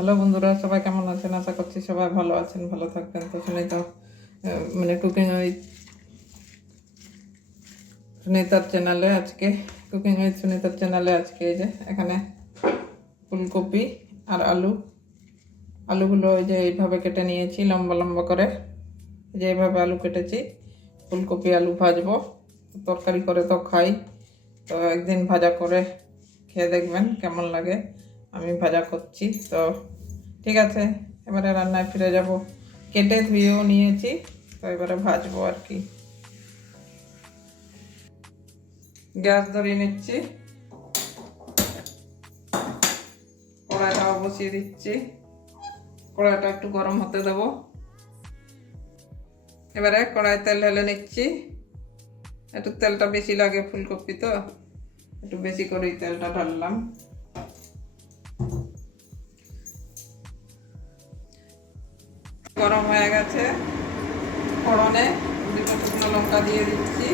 Hello বন্ধুরা, সবাই কেমন আছেন? আশা করছি সবাই ভালো আছেন, ভালো থাকবেন। তো শুনে তো মানে কুকিং উইথ সুনিতার চ্যানেলে আজকে, কুকিং উইথ সুনিতার চ্যানেলে আজকে এই যে, এখানে ফুলকপি আর আলু। আলুগুলো ওই যে এইভাবে কেটে নিয়েছি, লম্বা লম্বা করে। যে এইভাবে আলু কেটেছি, ফুলকপি আলু ভাজবো। তরকারি করে তো খাই। তো একদিন ভাজা করে খেয়ে দেখবেন কেমন লাগে। আমি ভাজা করছি, তো ঠিক আছে, এবারে রান্নায় ফিরে যাব। কেটে ধুয়েও নিয়েছি, তো এবারে ভাজবো আর কি। গ্যাস ধরিয়ে নিচ্ছি। কড়াইটাও বসিয়ে দিচ্ছি। কড়াইটা একটু গরম হতে দেবো। এবারে কড়াই তেল ঢেলে নিচ্ছি। একটু তেলটা বেশি লাগে ফুলকপি তো, একটু বেশি করেই তেলটা ঢাললাম। গরম হয়ে গেছে। ফোড়নে দুটো শুকনো লঙ্কা দিয়ে দিচ্ছি।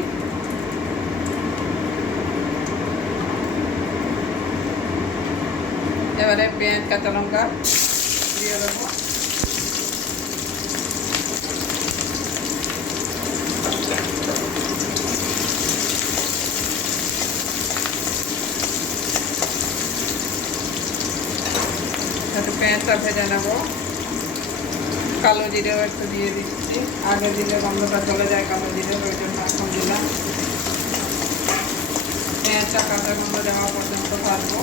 এবারে পেঁয়াজ, কাঁচা লঙ্কা দিয়ে দেবো। পেঁয়াজটা ভেজে নেব। কালো জিরেও একটু দিয়ে দিচ্ছি। আগে দিলে গন্ধটা চলে যায়, কালো জিরে, ওই জন্য এখন দিলাম। পেঁয়াজটা কাঁচা গন্ধ যাওয়া পর্যন্ত থাকব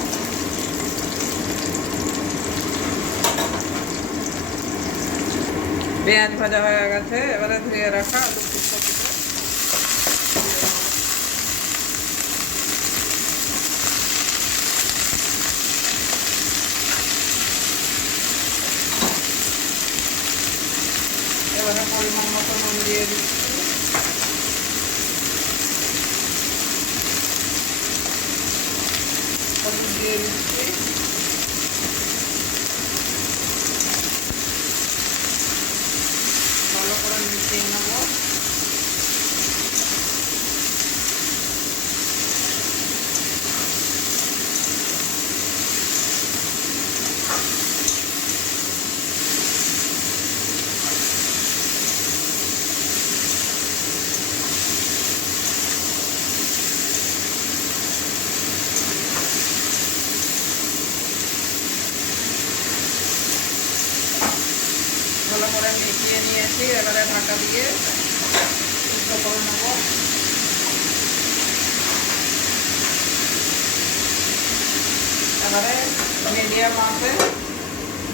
পেঁয়াজ ভাজা হয়ে গেছে, এবারে ধুয়ে রাখা আলু ফুলকপিটা দিয়ে দেবো। এবারে পরিমাণ মতো নুন দিয়ে দিচ্ছি হলুদ দিয়ে দিচ্ছি ভালো করে মিশিয়ে নেব ভালো করে মিশিয়ে নিয়েছি, এবারে ঢাকা দিয়ে সিদ্ধ করে নেব। এবারে মিডিয়াম আছে,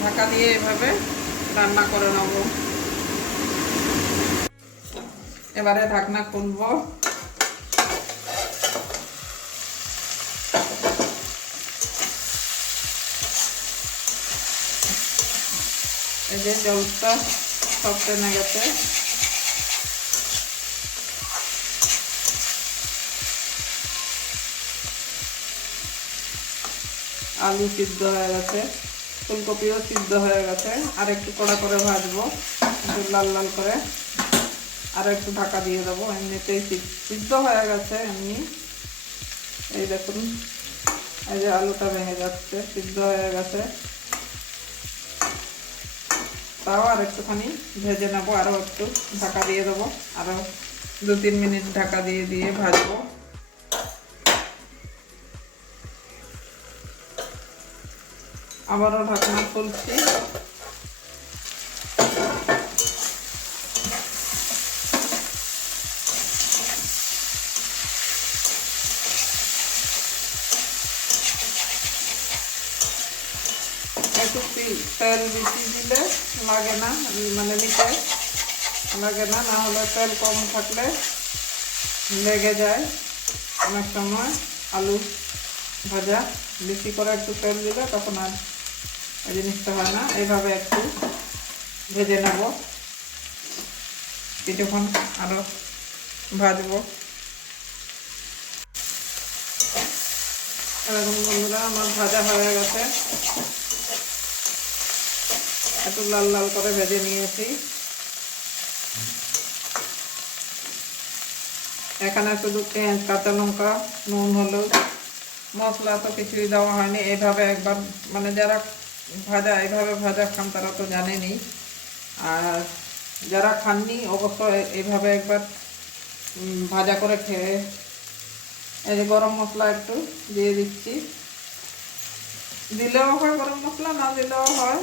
ঢাকা দিয়ে এভাবে রান্না করে নেব। এবারে ঢাকনা খুলবো। যে জলটা সব টেনে গেছে আলু সিদ্ধ হয়ে গেছে, ফুলকপিও সিদ্ধ হয়ে গেছে। আর একটু কড়া করে ভাজবো, একটু লাল লাল করে। আর একটু ঢাকা দিয়ে দেবো, এমনিতেই সিদ্ধ- সিদ্ধ হয়ে গেছে এমনি। এই দেখুন, এই যে আলুটা ভেঙে যাচ্ছে, সিদ্ধ হয়ে গেছে। তাও আর একটুখানি ভেজে নেব, আরও একটু ঢাকা দিয়ে দেবো। আরও দু তিন মিনিট ঢাকা দিয়ে দিয়ে ভাজবো। আবারও ঢাকনা খুলছি। একটু তেল বেশি দিলে লাগে না মানে নিচে লাগে না না হলে তেল কম থাকলে লেগে যায়। অনেক সময় আলু ভাজা বেশি করে একটু তেল দিলে তখন আর এই জিনিসটা হয় না। এইভাবে একটু ভেজে নেব। কিছুক্ষণ আরও ভাজবো। এরকম বন্ধুরা, আমার ভাজা হয়ে গেছে। একটু লাল লাল করে ভেজে নিয়েছি। এখানে শুধু পেঁয়াজ, কাঁচা লঙ্কা, নুন, হলুদ, মশলা তো কিছুই দেওয়া হয়নি। এইভাবে একবার মানে যারা ভাজা এইভাবে ভাজা খান তারা তো জানেনি আর যারা খাননি, অবশ্যই এইভাবে একবার ভাজা করে খেয়ে, এই যে গরম মশলা একটু দিয়ে দিচ্ছি। দিলেও হয় গরম মশলা, না দিলেও হয়।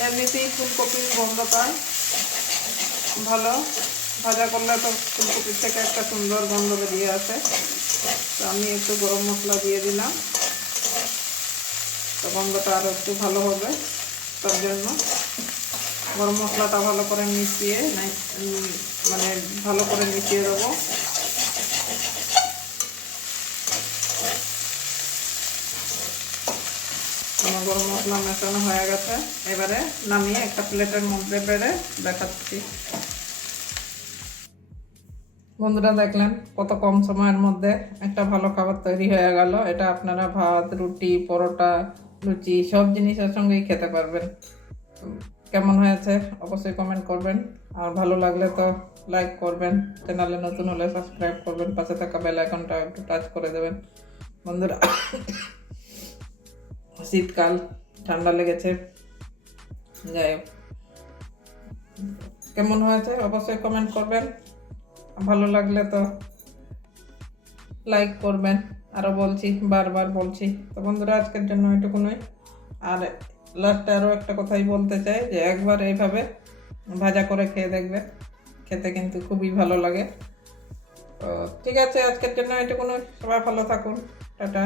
এমনিতেই ফুলকপির গন্ধ পায়। ভালো। ভাজা করলে তো ফুলকপির থেকে একটা সুন্দর গন্ধ বেরিয়ে আসে। তো আমি একটু গরম মশলা দিয়ে দিলাম। তো গন্ধটা আরও একটু ভালো হবে তার জন্য। গরম মশলাটা ভালো করে মিশিয়ে মানে ভালো করে মিশিয়ে দেবো। আমার গরম মশলা মেশানো হয়ে গেছে। এবারে নামিয়ে একটা প্লেটের মধ্যে বেড়ে দেখাচ্ছি। বন্ধুরা দেখলেন, কত কম সময়ের মধ্যে একটা ভালো খাবার তৈরি হয়ে গেল। এটা আপনারা ভাত, রুটি, পরোটা, লুচি, সব জিনিসের সঙ্গেই খেতে পারবেন। কেমন হয়েছে অবশ্যই কমেন্ট করবেন। আর ভালো লাগলে তো লাইক করবেন। চ্যানেলে নতুন হলে সাবস্ক্রাইব করবেন। পাশে থাকা বেল আইকনটা একটু টাচ করে দেবেন। বন্ধুরা শীতকাল, ঠান্ডা লেগেছে। যাই কেমন হয়েছে? অবশ্যই কমেন্ট করবেন। ভালো লাগলে তো লাইক করবেন। আরও বলছি, বারবার বলছি। তো বন্ধুরা, আজকের জন্য এটুকুনই। আর লাস্টে আরও একটা কথাই বলতে চাই, যে একবার এইভাবে ভাজা করে খেয়ে দেখবে খেতে কিন্তু খুবই ভালো লাগে। তো ঠিক আছে, আজকের জন্য এটুকুনই। সবাই ভালো থাকুন। টাটা।